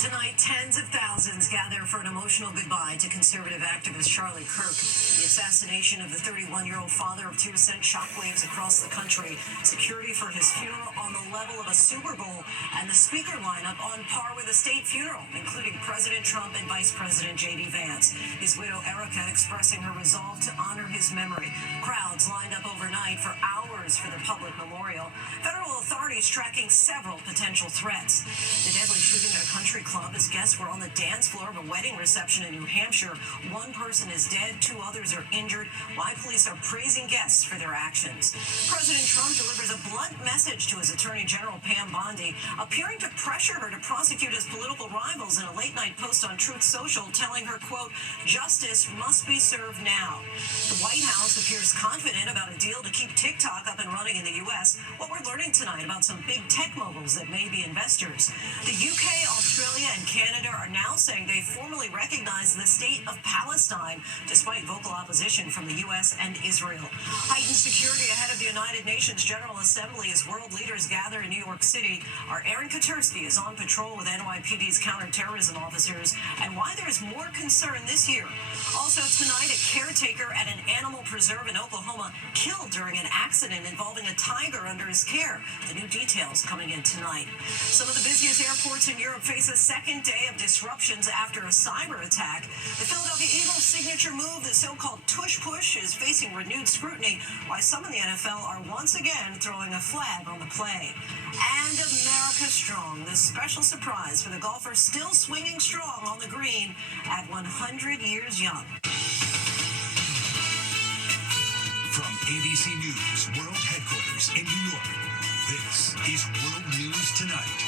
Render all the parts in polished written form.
Tonight, tens of thousands gather for an emotional goodbye to conservative activist Charlie Kirk. The assassination of the 31-year-old father of two sent shockwaves across the country. Security for his funeral on the level of a Super Bowl, and the speaker lineup on par with a state funeral, including President Trump and Vice President J.D. Vance. His widow Erica expressing her resolve to honor his memory. Crowds lined up overnight for hours for the public memorial. Federal authorities tracking several potential threats. The deadly shooting at a country club as guests were on the dance floor of a wedding reception in New Hampshire. One person is dead, two others are injured. Why police are praising guests for their actions. President Trump delivers a blunt message to his Attorney General Pam Bondi, appearing to pressure her to prosecute his political rivals in a late-night post on Truth Social, telling her, quote, "Justice must be served now." The White House appears confident about a deal to keep TikTok up and running in the U.S. What we're learning tonight about some big tech moguls that may be investors. The UK, Australia, and Canada are now saying they formally recognize the state of Palestine, despite vocal opposition from the U.S. and Israel. Heightened security ahead of the United Nations General Assembly as world leaders gather in New York City. Our Aaron Katersky is on patrol with NYPD's counterterrorism officers, and why there is more concern this year. Also tonight, a caretaker at an animal preserve in Oklahoma killed during an accident involving a tiger under his care. The new details coming in tonight. Some of the busiest airports in Europe face a second day of disruptions after a cyber attack. The Philadelphia Eagles' signature move, the so-called tush-push, is facing renewed scrutiny, while some in the NFL are once again throwing a flag on the play. And America Strong, the special surprise for the golfer still swinging strong on the green at 100 years young. From ABC News World Headquarters in New York, this is World News Tonight.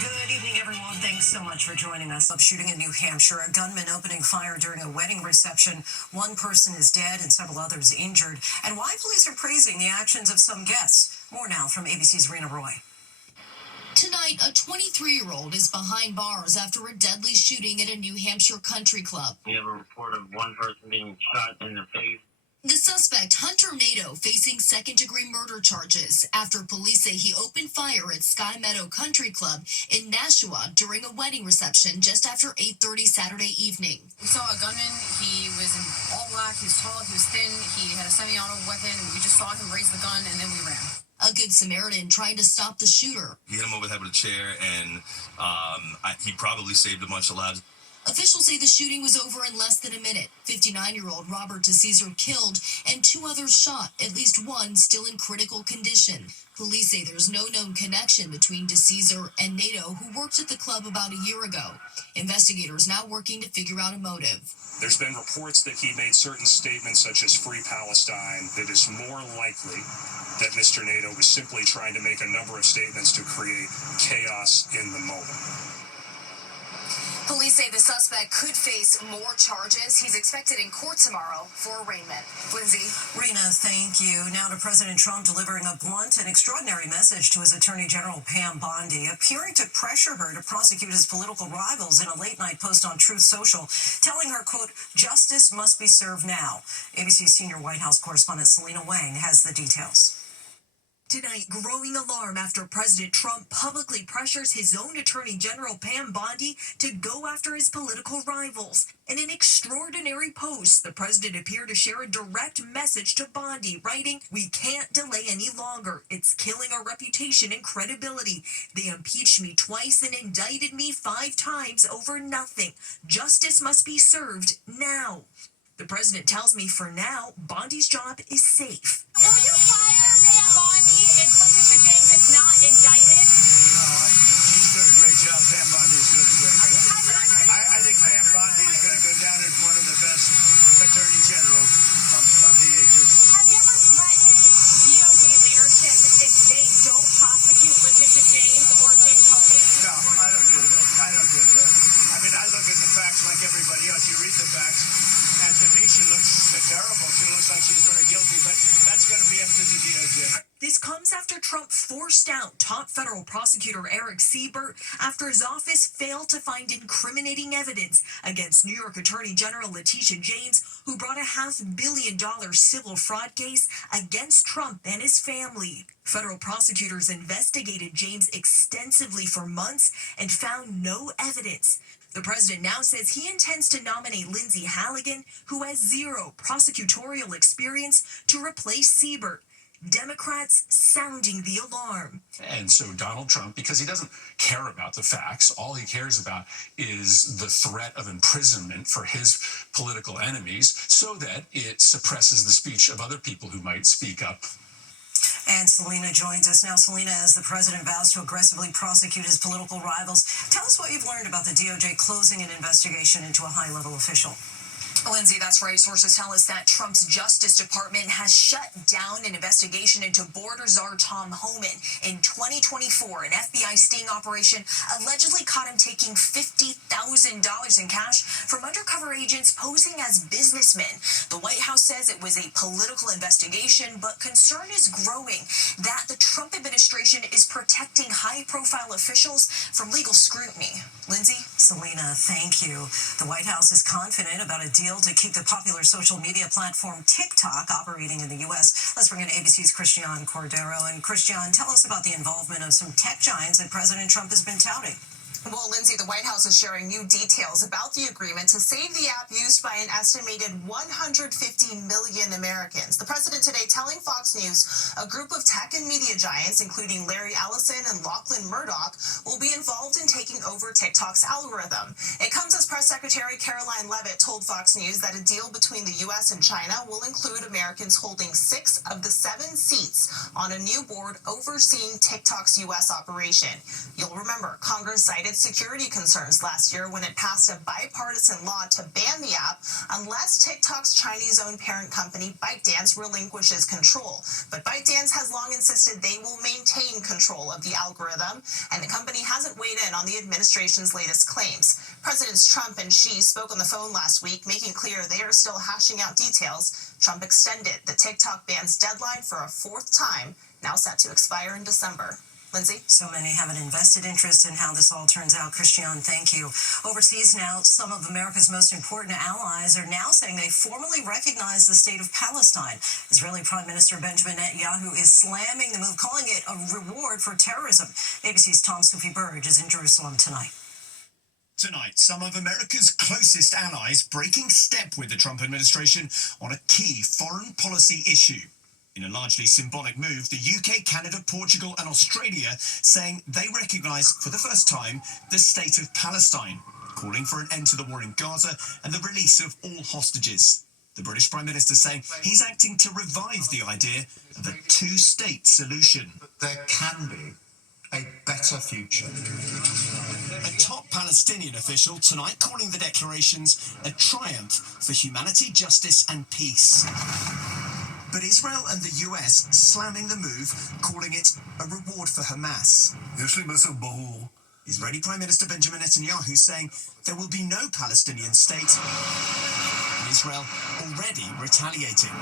Good evening, everyone. Thanks so much for joining us. Shooting in New Hampshire, a gunman opening fire during a wedding reception. One person is dead and several others injured. And why police are praising the actions of some guests. More now from ABC's Rena Roy. Tonight, a 23-year-old is behind bars after a deadly shooting at a New Hampshire country club. We have a report of one person being shot in the face. The suspect, Hunter Nato, facing second-degree murder charges after police say he opened fire at Sky Meadow Country Club in Nashua during a wedding reception just after 8:30 Saturday evening. We saw a gunman. He was in all black. He was tall. He was thin. He had a semi-auto weapon. We just saw him raise the gun, and then we ran. A Good Samaritan trying to stop the shooter. He hit him over the head with a chair, and he probably saved a bunch of lives. Officials say the shooting was over in less than a minute. 59-year-old Robert DeCesar killed and two others shot, at least one still in critical condition. Police say there's no known connection between DeCesar and Nato, who worked at the club about a year ago. Investigators now working to figure out a motive. There's been reports that he made certain statements such as Free Palestine. That is more likely that Mr. Nato was simply trying to make a number of statements to create chaos in the moment. Police say the suspect could face more charges. He's expected in court tomorrow for arraignment. Lindsay. Rena, thank you. Now to President Trump delivering a blunt and extraordinary message to his Attorney General Pam Bondi, appearing to pressure her to prosecute his political rivals in a late-night post on Truth Social, telling her, quote, "Justice must be served now." ABC's senior White House correspondent Selena Wang has the details. Tonight, growing alarm after President Trump publicly pressures his own Attorney General Pam Bondi to go after his political rivals. In an extraordinary post, the president appeared to share a direct message to Bondi, writing, "We can't delay any longer. It's killing our reputation and credibility. They impeached me twice and indicted me 5 times over nothing. Justice must be served now." The president tells me for now, Bondi's job is safe. Will you fire Pam Bondi if Letitia James is not indicted? No, she's doing a great job. Pam Bondi is doing a great job. I think Pam Bondi is going to go down as one of the best attorney generals of the ages. Have you ever threatened DOJ leadership if they don't prosecute Letitia James or Jim Comey? No, I don't do that. I mean, I look at the facts like everybody else. You read the facts. And to me, she looks terrible. She looks like she's very guilty, but that's going to be up to the DOJ. This comes after Trump forced out top federal prosecutor Eric Siebert after his office failed to find incriminating evidence against New York Attorney General Letitia James, who brought a $500 million civil fraud case against Trump and his family. Federal prosecutors investigated James extensively for months and found no evidence. The president now says he intends to nominate Lindsay Halligan, who has zero prosecutorial experience, to replace Siebert. Democrats sounding the alarm. And so Donald Trump, because he doesn't care about the facts, all he cares about is the threat of imprisonment for his political enemies so that it suppresses the speech of other people who might speak up. And Selena joins us now. Selena, as the president vows to aggressively prosecute his political rivals, tell us what you've learned about the DOJ closing an investigation into a high-level official. Lindsay, that's right. Sources tell us that Trump's Justice Department has shut down an investigation into border czar Tom Homan. In 2024, an FBI sting operation allegedly caught him taking $50,000 in cash from undercover agents posing as businessmen. The White House says it was a political investigation, but concern is growing that the Trump administration is protecting high-profile officials from legal scrutiny. Lindsay? Selena, thank you. The White House is confident about a deal to keep the popular social media platform TikTok operating in the U.S. Let's bring in ABC's Christian Cordero. And Christian, tell us about the involvement of some tech giants that President Trump has been touting. Well, Lindsay, the White House is sharing new details about the agreement to save the app used by an estimated 150 million Americans. The president today telling Fox News a group of tech and media giants, including Larry Ellison and Lachlan Murdoch, will be involved in taking over TikTok's algorithm. It comes as Press Secretary Caroline Leavitt told Fox News that a deal between the U.S. and China will include Americans holding 6 of the 7 seats on a new board overseeing TikTok's U.S. operation. You'll remember Congress cited security concerns last year when it passed a bipartisan law to ban the app unless TikTok's Chinese-owned parent company ByteDance relinquishes control. But ByteDance has long insisted they will maintain control of the algorithm, and the company hasn't weighed in on the administration's latest claims. Presidents Trump and Xi spoke on the phone last week, making clear they are still hashing out details. Trump extended the TikTok ban's deadline for a 4th time, now set to expire in December. Lindsay? So many have an invested interest in how this all turns out. Christian, thank you. Overseas now, some of America's most important allies are now saying they formally recognize the state of Palestine. Israeli Prime Minister Benjamin Netanyahu is slamming the move, calling it a reward for terrorism. ABC's Tom Sufi Burge is in Jerusalem tonight. Tonight, some of America's closest allies breaking step with the Trump administration on a key foreign policy issue. In a largely symbolic move, the UK, Canada, Portugal and Australia saying they recognise for the first time the state of Palestine, calling for an end to the war in Gaza and the release of all hostages. The British Prime Minister saying he's acting to revive the idea of a two-state solution. There can be a better future. A top Palestinian official tonight calling the declarations a triumph for humanity, justice and peace. But Israel and the US slamming the move, calling it a reward for Hamas. Israeli Prime Minister Benjamin Netanyahu saying there will be no Palestinian state, and Israel already retaliating.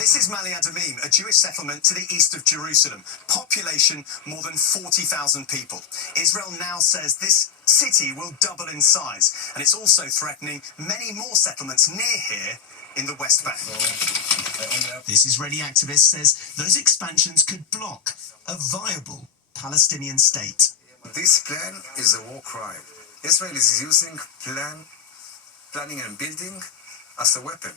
This is Mali Adamim, a Jewish settlement to the east of Jerusalem. Population more than 40,000 people. Israel now says this city will double in size, and it's also threatening many more settlements near here in the West Bank. This Israeli activist says those expansions could block a viable Palestinian state. This plan is a war crime. Israel is using planning and building as a weapon.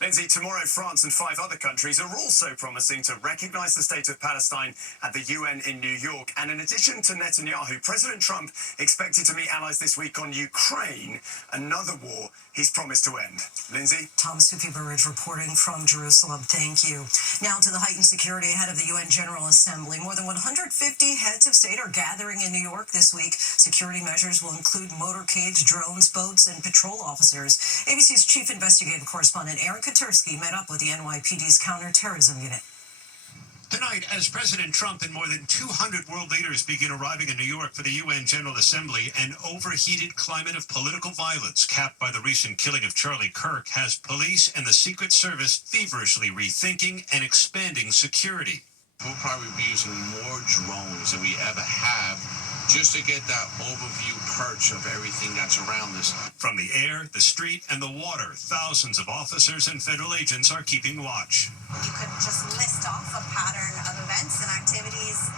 Lindsay, tomorrow France and 5 other countries are also promising to recognise the state of Palestine at the UN in New York. And in addition to Netanyahu, President Trump expected to meet allies this week on Ukraine, another war he's promised to end. Lindsay? Tom Sufi Burridge reporting from Jerusalem. Thank you. Now to the heightened security ahead of the UN General Assembly. More than 150 heads of state are gathering in New York this week. Security measures will include motorcades, drones, boats, and patrol officers. ABC's chief investigative correspondent Aaron Katursky met up with the NYPD's counterterrorism unit. Tonight, as President Trump and more than 200 world leaders begin arriving in New York for the UN General Assembly, an overheated climate of political violence capped by the recent killing of Charlie Kirk has police and the Secret Service feverishly rethinking and expanding security. We'll probably be using more drones than we ever have just to get that overview perch of everything that's around us. From the air, the street, and the water, thousands of officers and federal agents are keeping watch. You could just list off a pattern of events and activities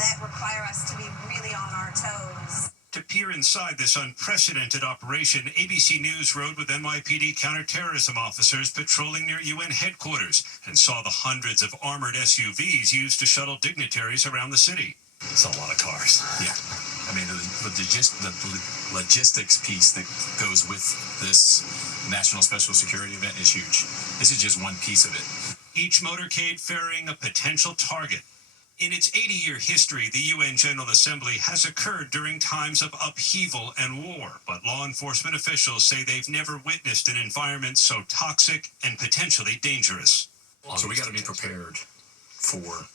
that require us to be really on our toes. To peer inside this unprecedented operation, ABC News rode with NYPD counterterrorism officers patrolling near UN headquarters and saw the hundreds of armored SUVs used to shuttle dignitaries around the city. It's a lot of cars. Yeah. I mean, the logistics piece that goes with this national special security event is huge. This is just one piece of it. Each motorcade ferrying a potential target. In its 80-year history, the UN General Assembly has occurred during times of upheaval and war, but law enforcement officials say they've never witnessed an environment so toxic and potentially dangerous. So we got to be prepared for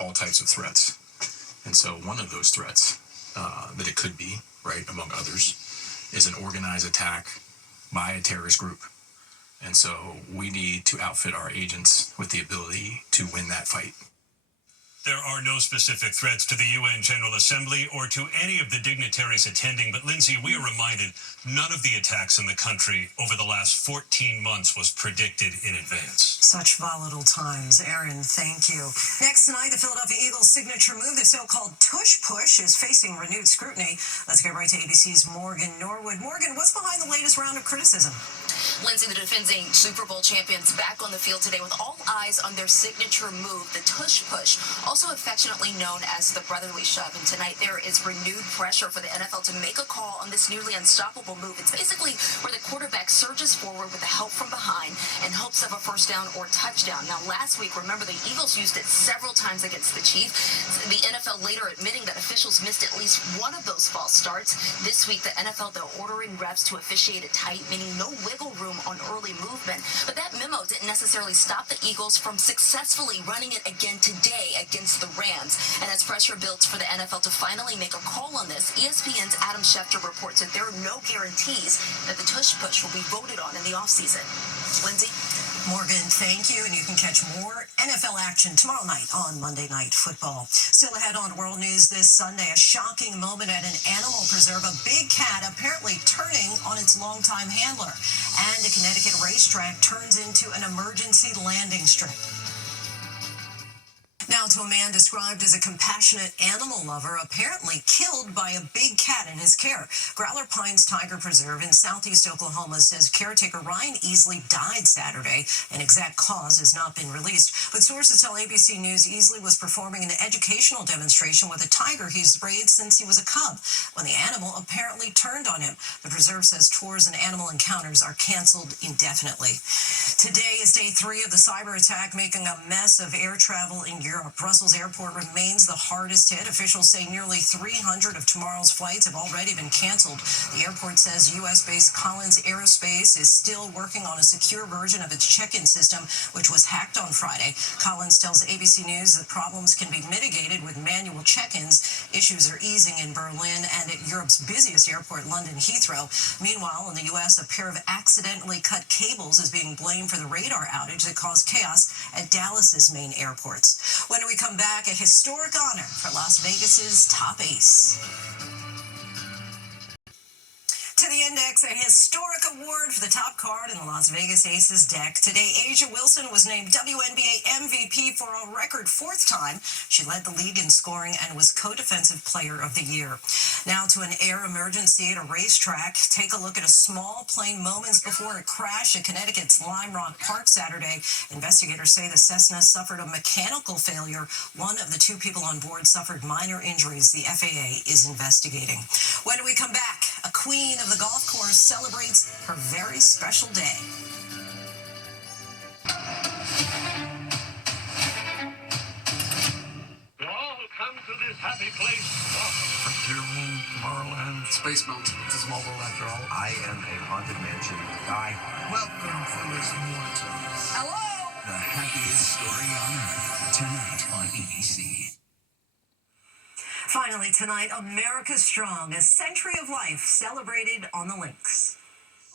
all types of threats. And so one of those threats that it could be, right, among others, is an organized attack by a terrorist group. And so we need to outfit our agents with the ability to win that fight. There are no specific threats to the UN General Assembly or to any of the dignitaries attending, but Lindsay, we are reminded none of the attacks in the country over the last 14 months was predicted in advance. Such volatile times. Aaron, thank you. Next tonight, the Philadelphia Eagles' signature move, the so-called tush push, is facing renewed scrutiny. Let's get right to ABC's Morgan Norwood. Morgan, what's behind the latest round of criticism? Lindsay, the defending Super Bowl champions back on the field today with all eyes on their signature move, the tush push, also affectionately known as the brotherly shove. And tonight there is renewed pressure for the NFL to make a call on this nearly unstoppable move. It's basically where the quarterback surges forward with the help from behind in hopes of a first down or touchdown. Now, last week, remember, the Eagles used it several times against the Chiefs. The NFL later admitting that officials missed at least one of those false starts. This week, the NFL, though, ordering refs to officiate it tight, meaning no wiggle room on early movement. But that memo didn't necessarily stop the Eagles from successfully running it again today against the Rams. And as pressure builds for the NFL to finally make a call on this, ESPN's Adam Schefter reports that there are no guarantees that the tush push will be voted on in the offseason. Lindsay? Morgan, thank you, and you can catch more NFL action tomorrow night on Monday Night Football. Still ahead on World News this Sunday, a shocking moment at an animal preserve. A big cat apparently turning on its longtime handler, and a Connecticut racetrack turns into an emergency landing strip. Now to a man described as a compassionate animal lover, apparently killed by a big cat in his care. Growler Pines Tiger Preserve in southeast Oklahoma says caretaker Ryan Easley died Saturday. An exact cause has not been released, but sources tell ABC News Easley was performing an educational demonstration with a tiger he's raised since he was a cub, when the animal apparently turned on him. The preserve says tours and animal encounters are canceled indefinitely. Today is day 3 of the cyber attack, making a mess of air travel in Europe. Brussels Airport remains the hardest hit. Officials say nearly 300 of tomorrow's flights have already been canceled. The airport says U.S.-based Collins Aerospace is still working on a secure version of its check-in system, which was hacked on Friday. Collins tells ABC News that problems can be mitigated with manual check-ins. Issues are easing in Berlin and at Europe's busiest airport, London Heathrow. Meanwhile, in the U.S., a pair of accidentally cut cables is being blamed for the radar outage that caused chaos at Dallas's main airports. When we come back, a historic honor for Las Vegas's top ace. To the index, a historic award for the top card in the Las Vegas Aces deck. Today, Asia Wilson was named WNBA MVP for a record 4th time. She led the league in scoring and was co-defensive player of the year. Now to an air emergency at a racetrack. Take a look at a small plane moments before it crashed at Connecticut's Lime Rock Park Saturday. Investigators say the Cessna suffered a mechanical failure. One of the 2 people on board suffered minor injuries. The FAA is investigating. When we come back, a queen of the golf course celebrates her very special day. To all who come to this happy place, welcome. Frontier Moon, Tomorrowland, Space Mountain. It's a small world after all. I am a haunted mansion guy. Welcome, fellas mortals. Hello? The happiest story on earth, tonight on ABC. Finally tonight, America's Strong, a century of life celebrated on the links.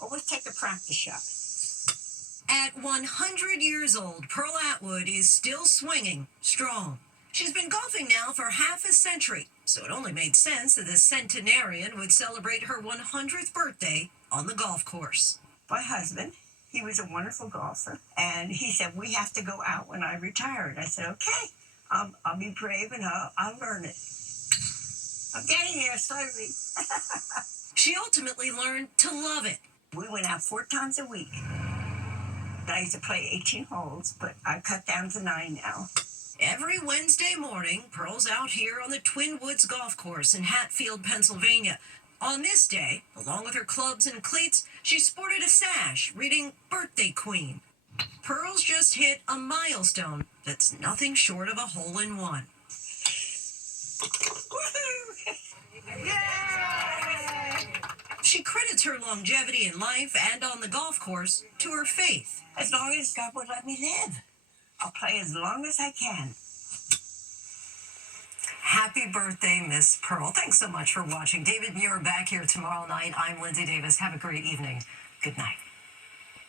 Well, let's take a practice shot. At 100 years old, Pearl Atwood is still swinging strong. She's been golfing now for half a century, so it only made sense that the centenarian would celebrate her 100th birthday on the golf course. My husband, he was a wonderful golfer, and he said, we have to go out when I retire. And I said, okay, I'll be brave and I'll learn it. I'm getting there slowly. She ultimately learned to love it. We went out 4 times a week. I used to play 18 holes, but I cut down to 9 now. Every Wednesday morning, Pearl's out here on the Twin Woods Golf Course in Hatfield, Pennsylvania. On this day, along with her clubs and cleats, she sported a sash reading Birthday Queen. Pearl's just hit a milestone that's nothing short of a hole-in-one. She credits her longevity in life and on the golf course to her faith. As long as God would let me live, I'll play as long as I can. Happy birthday, Miss Pearl. Thanks so much for watching. David Muir back here tomorrow night. I'm Lindsay Davis. Have a great evening. Good night.